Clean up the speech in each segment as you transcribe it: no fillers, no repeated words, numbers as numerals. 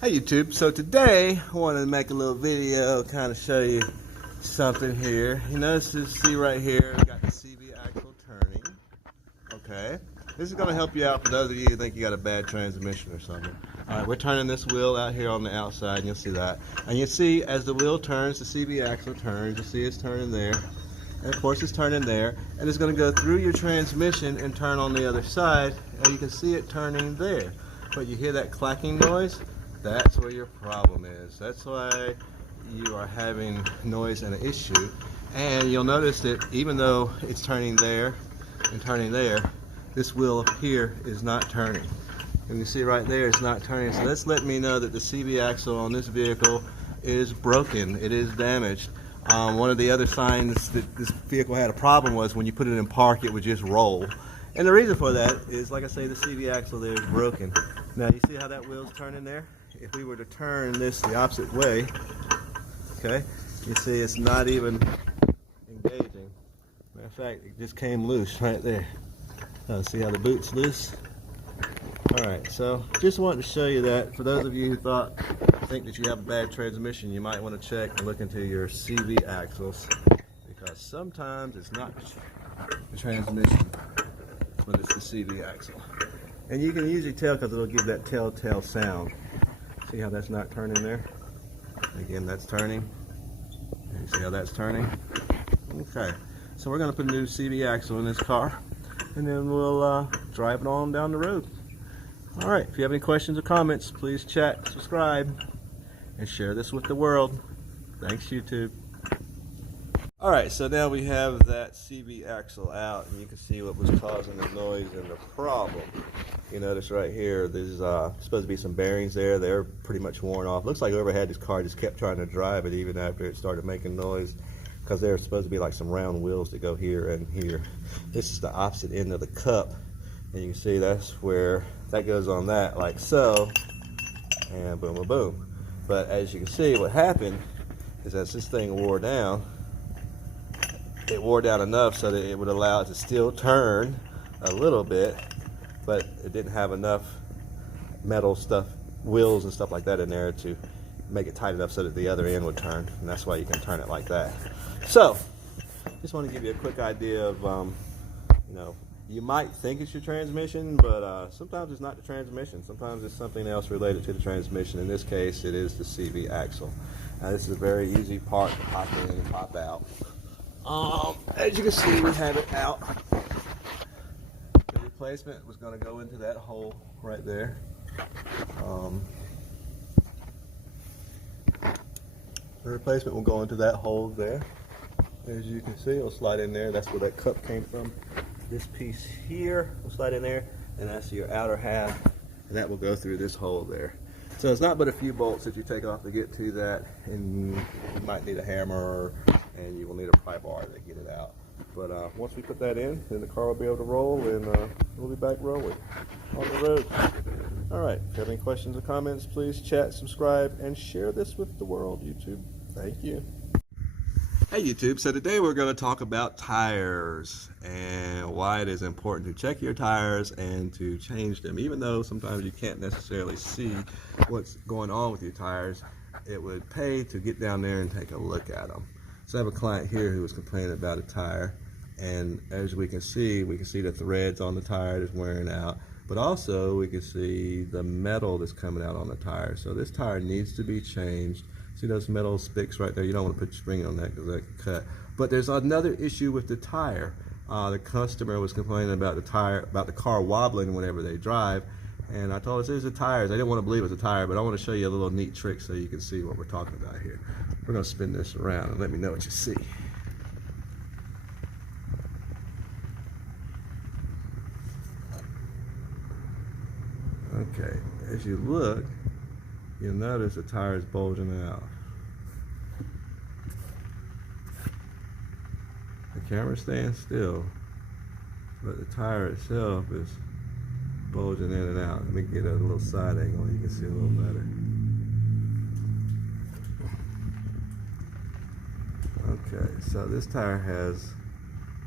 Hey YouTube, so today I wanted to make a little video, kind of show you something here. You notice this, see right here, we got the CV axle turning. Okay, this is going to help you out for those of you who think you got a bad transmission or something. Alright, we're turning this wheel out here on the outside, and you'll see that. And you see as the wheel turns, the CV axle turns, you see it's turning there. And of course it's turning there, and it's going to go through your transmission and turn on the other side, and you can see it turning there. But you hear that clacking noise? That's where your problem is. That's why you are having noise and an issue. And you'll notice that even though it's turning there and turning there, this wheel up here is not turning. And you see right there it's not turning. So that's letting me know that the CV axle on this vehicle is broken. It is damaged. One of the other signs that this vehicle had a problem was when you put it in park, it would just roll. And the reason for that is, like I say, the CV axle there is broken. Now you see how that wheel's turning there? If we were to turn this the opposite way, okay, you see it's not even engaging. Matter of fact, it just came loose right there. See how the boot's loose? Alright, so just wanted to show you that. For those of you who think that you have a bad transmission, you might want to check and look into your CV axles, because sometimes it's not the transmission, but it's the CV axle. And you can usually tell because it'll give that telltale sound. See how that's not turning there? Again, that's turning. And you see how that's turning? Okay, so we're going to put a new CV axle in this car, and then we'll drive it on down the road. Alright, if you have any questions or comments, please chat, subscribe, and share this with the world. Thanks, YouTube. Alright, so now we have that CV axle out, and you can see what was causing the noise and the problem. You notice right here, there's supposed to be some bearings there. They're pretty much worn off. Looks like whoever had this car just kept trying to drive it even after it started making noise, because there's supposed to be like some round wheels that go here and here. This is the opposite end of the cup, and you can see that's where that goes on that, like so, and boom, boom, boom. But as you can see, what happened is as this thing wore down, it wore down enough so that it would allow it to still turn a little bit, but it didn't have enough metal stuff, wheels and stuff like that in there to make it tight enough so that the other end would turn, and that's why you can turn it like that. So, just want to give you a quick idea of, you know, you might think it's your transmission, but sometimes it's not the transmission. Sometimes it's something else related to the transmission. In this case, it is the CV axle. Now, this is a very easy part to pop in and pop out. As you can see, we have it out. The replacement was going to go into that hole right there. The replacement will go into that hole there. As you can see, it'll slide in there. That's where that cup came from. This piece here will slide in there, and that's your outer half, and that will go through this hole there. So it's not but a few bolts that you take off to get to that, and you might need a hammer, and you will need a pry bar to get it out. But once we put that in, then the car will be able to roll, and we'll be back rolling on the road. Alright, if you have any questions or comments, please chat, subscribe, and share this with the world, YouTube. Thank you. Hey YouTube, so today we're going to talk about tires and why it is important to check your tires and to change them. Even though sometimes you can't necessarily see what's going on with your tires, it would pay to get down there and take a look at them. So I have a client here who was complaining about a tire, and as we can see the threads on the tire is wearing out, but also we can see the metal that's coming out on the tire. So this tire needs to be changed. See those metal sticks right there? You don't want to put your spring on that because that can cut. But there's another issue with the tire. The customer was complaining about the car wobbling whenever they drive, and I told her, it's the tires. I didn't want to believe it was a tire, but I want to show you a little neat trick so you can see what we're talking about here. We're going to spin this around and let me know what you see. Okay, as you look, you'll notice the tire is bulging out. The camera stands still, but the tire itself is bulging in and out. Let me get a little side angle, you can see a little better. Okay, so this tire has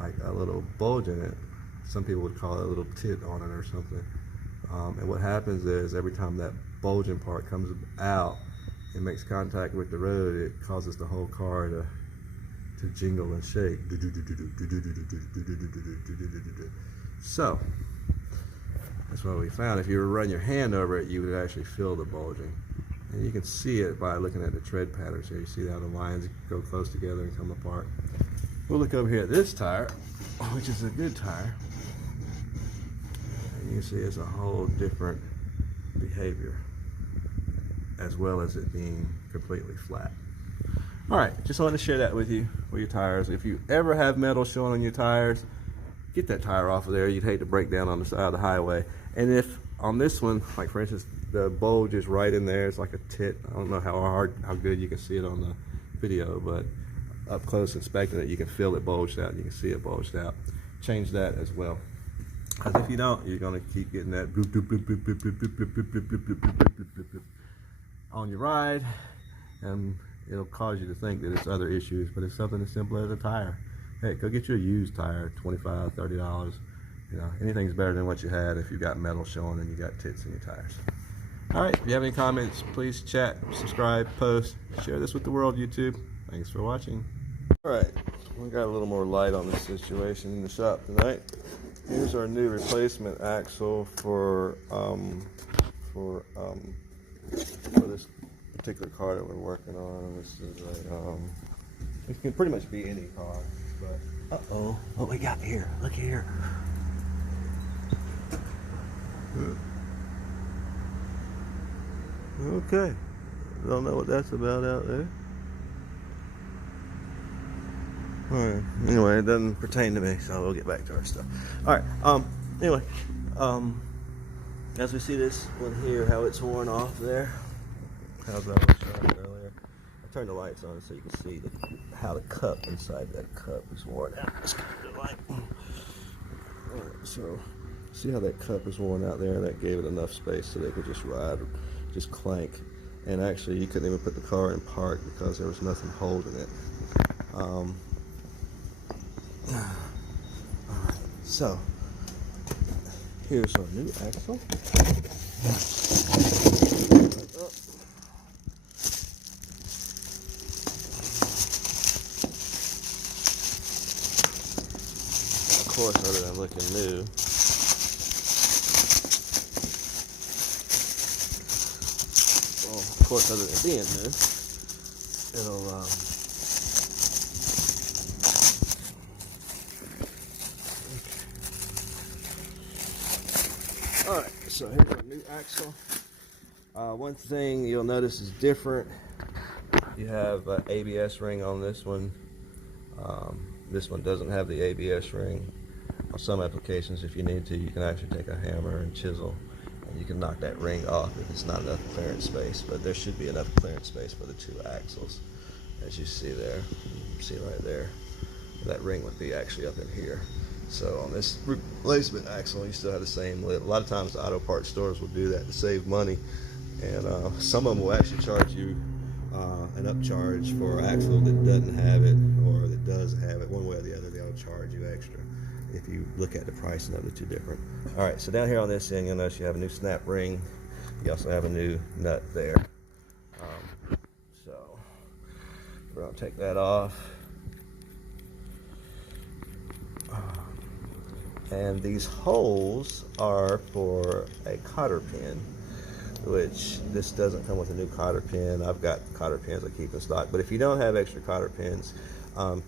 like a little bulge in it. Some people would call it a little tit on it or something. And what happens is every time that bulging part comes out and makes contact with the road, it causes the whole car to jingle and shake. So that's what we found. If you were to run your hand over it, you would actually feel the bulging. And you can see it by looking at the tread patterns here. You see how the lines go close together and come apart. We'll look over here at this tire, which is a good tire. And you see it's a whole different behavior, as well as it being completely flat. All right, just wanted to share that with you, with your tires. If you ever have metal showing on your tires, get that tire off of there. You'd hate to break down on the side of the highway. And if on this one, like for instance, the bulge is right in there, it's like a tit. I don't know how good you can see it on the video, but up close inspecting it, you can feel it bulged out. You can see it bulged out. Change that as well. Because if you don't, you're gonna keep getting that on your ride, and it'll cause you to think that it's other issues, but it's something as simple as a tire. Hey, go get you a used tire, $25, $30. You know, anything's better than what you had if you got metal showing and you got tits in your tires. All right, if you have any comments, please chat, subscribe, post, share this with the world, YouTube. Thanks for watching. All right, we got a little more light on this situation in the shop tonight. Here's our new replacement axle for this particular car that we're working on. This is it can pretty much be any car, but what we got here? Look here. Okay, don't know what that's about out there. Alright, anyway, it doesn't pertain to me, so we'll get back to our stuff. Alright, anyway, as we see this one here, how it's worn off there. How's that one showing earlier? I turned the lights on so you can see how the cup inside that cup is worn out. Let's get the light. Alright, so see how that cup is worn out there? That gave it enough space so they could just ride, just clank. And actually, you couldn't even put the car in park because there was nothing holding it. Alright, so here's our new axle. Of course, other than looking new, other than being new, it'll Alright, so here's our new axle. One thing you'll notice is different. You have an ABS ring on this one. This one doesn't have the ABS ring. On some applications, if you need to, you can actually take a hammer and chisel, and you can knock that ring off if it's not enough clearance space. But there should be enough clearance space for the two axles, as you see there. You see right there. That ring would be actually up in here. So on this replacement axle, you still have the same lid. A lot of times the auto parts stores will do that to save money, and some of them will actually charge you an upcharge for an axle that doesn't have it or that does have it. One way or the other, they'll charge you extra if you look at the pricing of the two different. All right, so down here on this end, you'll notice you have a new snap ring. You also have a new nut there. So we're gonna take that off. And these holes are for a cotter pin, which this doesn't come with a new cotter pin. I've got cotter pins I keep in stock, but if you don't have extra cotter pins,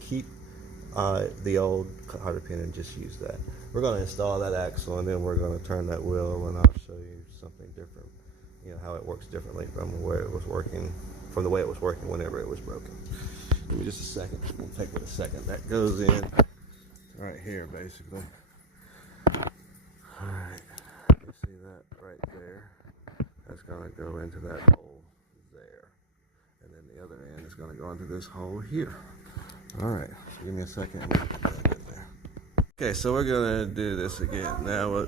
keep the old cotter pin and just use that. We're going to install that axle, and then we're going to turn that wheel, and I'll show you something different, you know, how it works differently from where it was working, from the way it was working whenever it was broken. Give me just a second. We'll take with a second. That goes in right here, basically. Alright, you see that right there? That's going to go into that hole there. And then the other end is going to go into this hole here. Alright, so give me a second and we'll get that in there. Okay, so we're going to do this again. Now,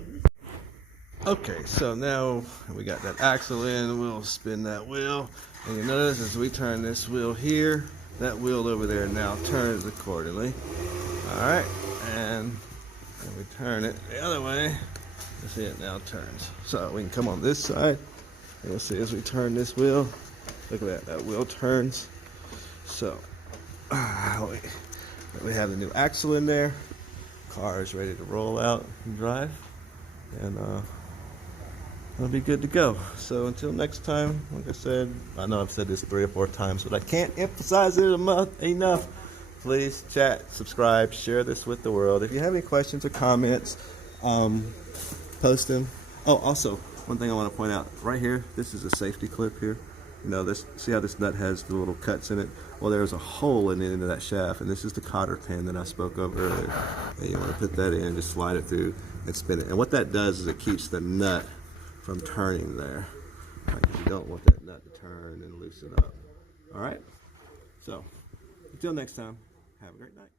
okay, so now we got that axle in. We'll spin that wheel. And you notice as we turn this wheel here, that wheel over there now turns accordingly. Alright, and we turn it the other way. You see it now turns. So we can come on this side And you'll see as we turn this wheel, look at that, that wheel turns. So we have the new axle in there. Car is ready to roll out and drive, and it'll be good to go. So until next time, like I said, I know I've said this 3 or 4 times, but I can't emphasize it enough. Please chat, subscribe, share this with the world. If you have any questions or comments, post them. Oh, also, one thing I want to point out, right here, this is a safety clip here. You know, this, see how this nut has the little cuts in it? Well, there's a hole in the end of that shaft, and this is the cotter pin that I spoke of earlier. And you want to put that in, just slide it through and spin it. And what that does is it keeps the nut from turning there. Right, 'cause you don't want that nut to turn and loosen up. All right? So, until next time, have a great night.